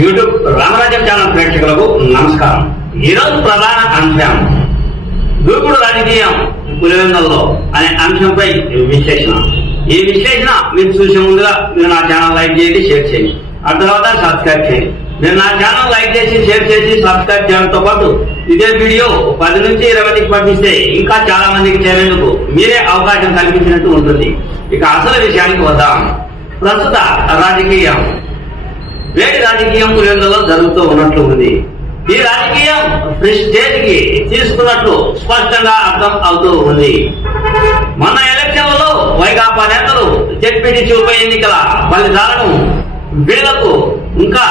YouTube రామరాజ్యం channel ప్రేక్షకులకు నమస్కారం. ఈరోజు ప్రధాన అంశం దూకుడు రాజకీయం పులివెందల్లో అనే అంశంపై విశ్లేషణ. ఈ విశ్లేషణ మీరు చూసే ముందుగా మీరు నా ఛానల్ లైక్ చేయండి షేర్ చేయండి. ఆ తర్వాత సబ్స్క్రైబ్ చేయండి. మీరు నా ఛానల్ లైక్ చేసి షేర్ చేసి సబ్స్క్రైబ్ చేయడంతో పాటు ఇదే వీడియో పది నుంచి ఇరవై మందికి పంపిస్తే ఇంకా చాలా మందికి చేరేందుకు మీరే అవకాశం కల్పించినట్టు ఉంటుంది. ఇక అసలు విషయానికి వద్దాం. ప్రస్తుత రాజకీయం. వేడి రాజకీయం పులివెందులో జరుగుతూ ఉన్నట్లు ఉంది? ఈ రాజకీయం స్టేట్కి తీసుకున్నట్లు స్పష్టంగా అర్థం అవుతూ ఉంది. మన ఎలక్షన్లలో వైకాపా నేతలు జడ్పీటీసీ ఉప ఎన్నికల ఫలితాలను వీళ్ళకు ఇంకా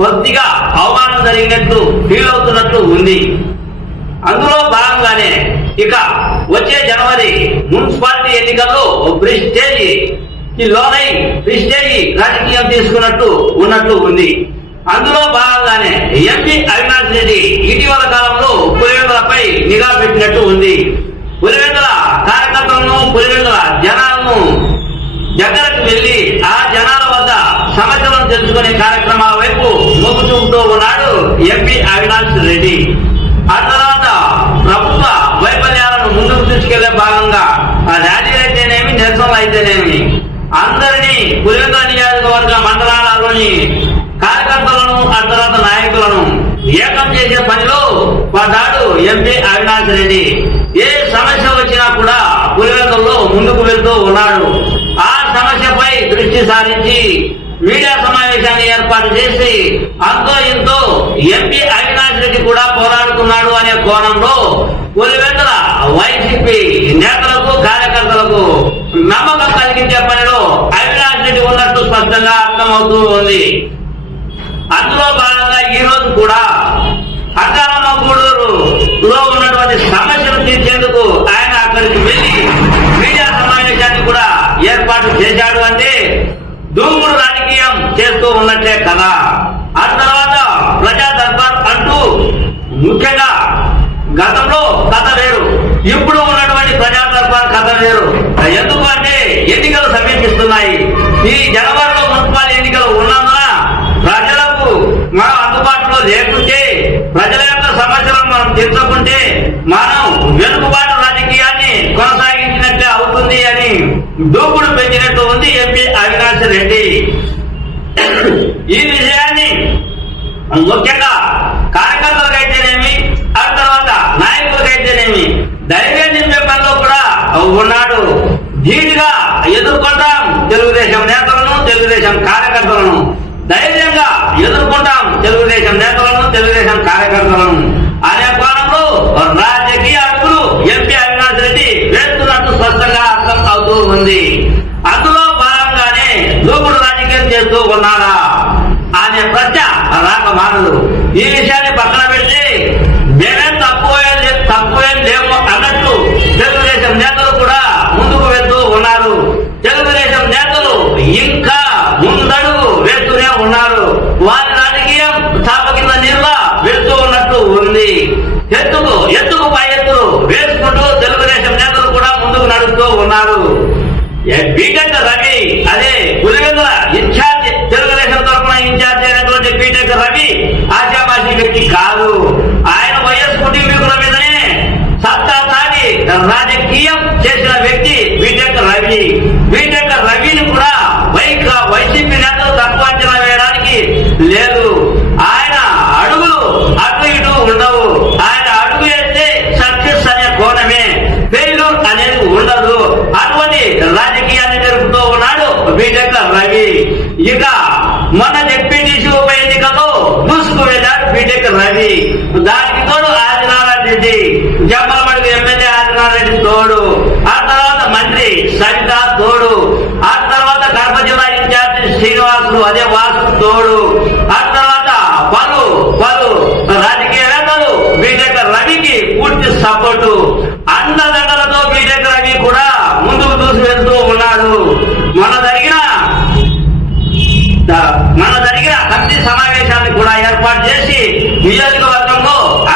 కొద్దిగా అవమానం జరిగినట్లు ఫీల్ అవుతున్నట్లు ఉంది. అందులో భాగంగానే ఇక వచ్చే జనవరి మున్సిపాలిటీ ఎన్నికల్లో బ్రిడ్జ్ ఈ లోనై ప్రెస్టేజ్ రాజకీయం తీసుకున్నట్టు ఉన్నట్లు ఉంది. అందులో భాగంగానే ఎంపీ అవినాష్ రెడ్డి ఇటీవల కాలంలో పులివెందులపై నిఘా పెట్టినట్టు ఉంది. పులివెందుల కార్యకర్తలను పులివెందుల జనాలను దగ్గరకు వెళ్ళి ఆ జనాల వద్ద సమస్యలను తెలుసుకునే కార్యక్రమాల వైపు మొగ్గు చూపుతూ ఉన్నాడు ఎంపీ అవినాష్ రెడ్డి ఆ తర్వాత ప్రభుత్వ వైఫల్యాలను ముందుకు తీసుకెళ్ళే భాగంగా ఆ ర్యాలీలు అయితేనేమి నిరసనలు అయితేనేమి అందరినీ పులివెందుల నియోజకవర్గ మండలాలలోని కార్యకర్తలను ఆ తర్వాత నాయకులను ఏకం చేసే పనిలో పడ్డాడు ఎంపీ అవినాష్ రెడ్డి. ఏ సమస్య వచ్చినా కూడా పులివెందుల్లో ముందుకు వెళ్తూ ఉన్నాడు. ఆ సమస్యపై దృష్టి సారించి మీడియా సమావేశాన్ని ఏర్పాటు చేసి అంతో ఇంతో ఎంపీ అవినాష్ రెడ్డి కూడా పోరాడుతున్నాడు అనే కోణంలో పులివెందుల వైసీపీ నేతలకు కార్యకర్తలకు నమ్మకం కలిగించే పనిలో అవినాష్ రెడ్డి ఉన్నట్టు స్పష్టంగా అర్థమవుతూ ఉంది. అందులో భాగంగా ఈ రోజు కూడా అక్కారమ్మ గూడూరు లో ఉన్నటువంటి సమస్యలు తీర్చేందుకు ఆయన అక్కడికి వెళ్ళి మీడియా సమావేశాన్ని కూడా ఏర్పాటు చేశాడు అంటే దూకుడు రాజకీయం చేస్తూ ఉన్నట్లే కదా. ఆ తర్వాత ప్రజా దర్బార్ అంటూ ముఖ్యంగా గతంలో కథ లేరు ఇప్పుడు ఉన్నటువంటి ప్రజా దర్బార్ కథ లేరు ఎందుకు అంటే ఎన్నికలు సమీపిస్తున్నాయి ఈ జనవరిలో మున్సిపల్ ఎన్నికలు ఉన్నందున ప్రజలకు మనం అందుబాటులో లేకుంటే ప్రజల యొక్క సమస్యలను మనం తీర్చకుంటే మనం వెనుకబాటు రాజకీయాన్ని కొనసాగించినట్లే అవుతుంది అని దూకుడు పెంచినట్టు ఉంది ఎంపీ అవినాష్ రెడ్డి. ఈ విషయాన్ని ముఖ్యంగా కార్యకర్తలకైతేనేమి ఆ తర్వాత నాయకులకైతేనేమి ధైర్యం నింపే పనిలో కూడా ఉన్నాడు. ధీటుగా తెలుగుదేశం నేతలను తెలుగుదేశం కార్యకర్తలను. ధైర్యంగా ఎదుర్కొంటాం తెలుగుదేశం నేతలను తెలుగుదేశం కార్యకర్తలను. అనే కోణంలో రాజకీయ అడుగులు ఎంపీ అవినాష్ రెడ్డి వేస్తున్నట్టు స్పష్టంగా అర్థం అవుతూ ఉంది. అందులో భాగంగానే దూకుడు రాజకీయం చేస్తూ ఉన్నారా అనే ప్రశ్న రాక మానదు. ఈ విషయాన్ని పక్కన పెట్టి మేమేం తక్కువ తక్కువేం లేము అన్నట్టు తెలుగుదేశం నేతలు కూడా ముందుకు వెళ్తూ ఉన్నారు తెలుగుదేశం నేతలు ఇంకా ముందడుగు వేస్తూనే ఉన్నారు వారి రాజకీయం స్థాప కింద నీరుగా వెళ్తూ ఉన్నట్టు ఉంది ఎత్తుకు ఎత్తుకు పై ఎత్తులు వేసుకుంటూ తెలుగుదేశం నేతలు కూడా ముందుకు నడుస్తూ ఉన్నారు ఏ బీటెక్ రవి అదే పులివెందుల ఇన్ఛార్జ్ తెలుగుదేశం తరఫున ఇన్ఛార్జ్ అయినటువంటి బీటెక్ రవి ఆశామాషి వ్యక్తి కాదు ఆయన వైఎస్ కుటుంబీకుల మీదనే సత్తా తాగి రాజకీయం చేసిన వ్యక్తి బీటెక్ రవి బీటెక్ రవిని కూడా వైక వైసీపీ నేతలు తక్కువ అంచనా వేయడానికి లేదు ఆయన అడుగులు అటు ఇటు ఉండవు ఆయన అడుగు వేస్తే సక్సెస్ అనే కోణమే ఫెయిల్యూర్ అనేది ఉండదు అటువంటి రాజకీయాన్ని జరుపుతూ ఉన్నాడు బీటెక్ రవి ఇక మన జెడ్పీటీసీ ఉప ఎన్నికల్లో దూసుకు వెళ్ళాడు బీటెక్ రవి దానికి తోడు ఆదినారాయణ రెడ్డి జమ్మలమడుగు ఎమ్మెల్యే ఆదినారాయణ రెడ్డి తోడు. ఆ తర్వాత మంత్రి సరిత తోడు. ఆ తర్వాత కర్మజీవ ఇన్ఛార్జి శ్రీనివాసులు అదే వాసు తోడు. ఆ తర్వాత పలు పలు రాజకీయవేత్తలు బీజేపీ రవికి పూర్తి సపోర్టు. అండదండలతో బీటెక్ రవి కూడా ముందుకు దూసి వెళ్తూ ఉన్నాడు. మన జరిగిన మన జరిగిన కమిటీ సమావేశాన్ని కూడా ఏర్పాటు చేసి నియోజకవర్గ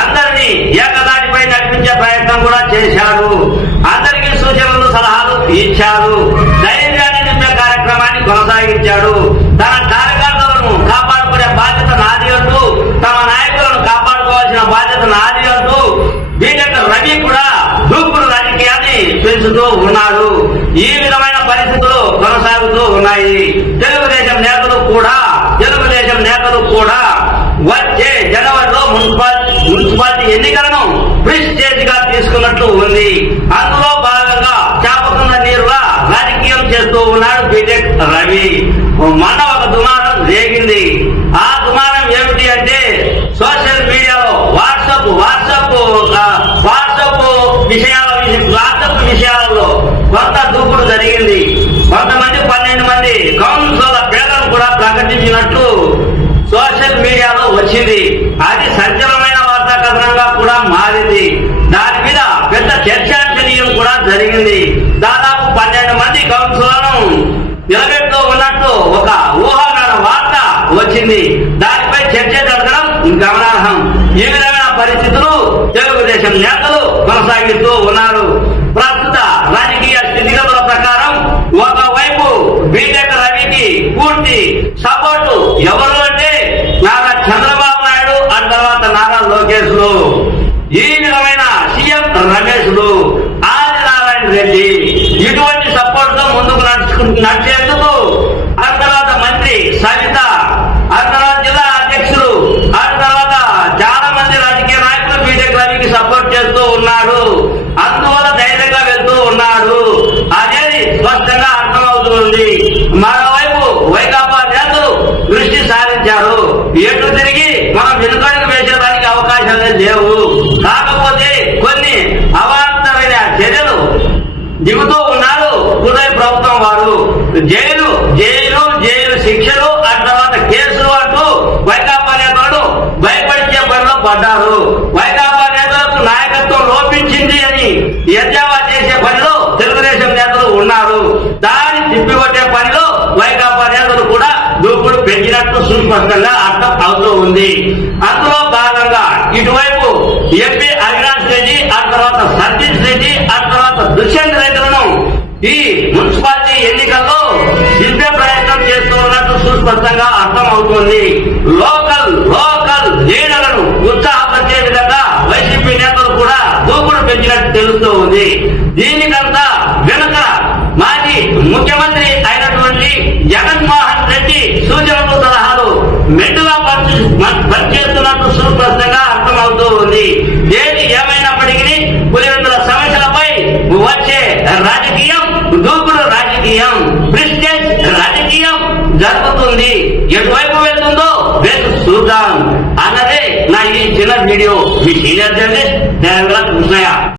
అందరినీ ఏకదాటిపై నడిపించే ప్రయత్నం కూడా చేశారు అందరికీ సూచనలు సలహాలు ఇచ్చారు ధైర్యాన్ని నింపే కార్యక్రమాన్ని కొనసాగించాడు తన కార్యకర్తలను కాపాడుకునే ఈ విధమైన పరిస్థితులు కొనసాగుతూ ఉన్నాయి తెలుగుదేశం నేతలు కూడా తెలుగుదేశం నేతలు కూడా వచ్చే జనవరిలో మున్సిపాల్ మున్సిపాలిటీ ఎన్నికలను ప్రిస్టేజ్గా తీసుకున్నట్లు ఉంది. అందులో భాగంగా చేపకున్న నీరుగా రాజకీయం చేస్తూ ఉన్నాడు బీటెక్ రవి. మన జరిగింది. దాదాపు పన్నెండు మంది కౌన్సిలర్లను నిలబెడుతూ ఉన్నట్టు ఒక ఊహాగాన వార్త వచ్చింది. దానిపై చర్చ జరగడం గమనార్హం. ఈ విధమైన పరిస్థితులు తెలుగుదేశం నేతలు కొనసాగిస్తూ ఉన్నారు. ప్రస్తుత రాజకీయ స్థితిగతుల ప్రకారం ఒకవైపు బీజేపీ రవికి పూర్తి సపోర్టు ఎవరు అంటే నారా చంద్రబాబు నాయుడు ఆ తర్వాత నారా లోకేష్ ఈ విధమైన సీఎం రమేష్లు. రెడ్డి. ఇటువంటి సపోర్ట్తో ముందుకు నడుచుకు నడిచేందుకు ఆ తర్వాత మంత్రి సవిత ఆ తర్వాత జిల్లా అధ్యక్షులు ఆ తర్వాత చాలా మంది రాజకీయ నాయకులు బీటెక్ రవికి సపోర్ట్ చేస్తూ ఉన్నారు అందువల్ల ధైర్యంగా వెళ్తూ ఉన్నారు అనేది స్పష్టంగా అర్థమవుతుంది మరోవైపు వైకాపా నేతలు దృష్టి సారించారు ఎటు తిరిగి మనం వెనుకడుగు వేసేదానికి అవకాశాలే లేవు కాకపోతే కొన్ని అవాంతమైన చర్యలు దిగుతూ ఉన్నారు ఉదయ ప్రభుత్వం వారు జైలు జైలు జైలు శిక్షలు ఆ తర్వాత కేసులు అంటూ వైకాపా నేతలు భయపడిచే పనిలో పడ్డారు. వైకాపా నేతలకు నాయకత్వం లోపించింది అని ఎద్దేవా చేసే పనిలో తెలుగుదేశం నేతలు ఉన్నారు. దాన్ని తిప్పికొట్టే పనిలో వైకాపా నేతలు కూడా దూకుడు పెంచినట్టు సుస్పష్టంగా అర్థం అవుతూ ఉంది. అందులో భాగంగా ఇటువైపు ఎంపీ అవినాష్ రెడ్డి ఆ తర్వాత సతీష్ రెడ్డి ఆ తర్వాత దుష్యంత్ రెడ్డిలను ఈ మున్సిపాలిటీ ఎన్నికల్లో దివ్య ప్రయత్నం చేస్తూ ఉన్నట్టు సుస్పష్టంగా అర్థం అవుతుంది. లో తెలుస్తూ ఉంది. దీనికంతా వెనుక మాజీ ముఖ్యమంత్రి అయినటువంటి జగన్మోహన్ రెడ్డి సూచనలు సలహాలు మెండుగా పనిచేస్తున్నట్టు సుస్పష్టంగా అర్థమవుతూ ఉంది. ఏది ఏమైనప్పటికీ పులివెందుల సమస్యలపై వచ్చే రాజకీయం దూకుడు రాజకీయం ప్రిస్టేజ్ రాజకీయం జరుగుతుంది. ఎటువైపు వెళ్తుందో వేసు చూద్దాం. అన్నదే నా ఈ చిన్న వీడియో. మీ సీనియర్ జర్నలిస్ట్ దేవేంద్ర కృష్ణయ్య.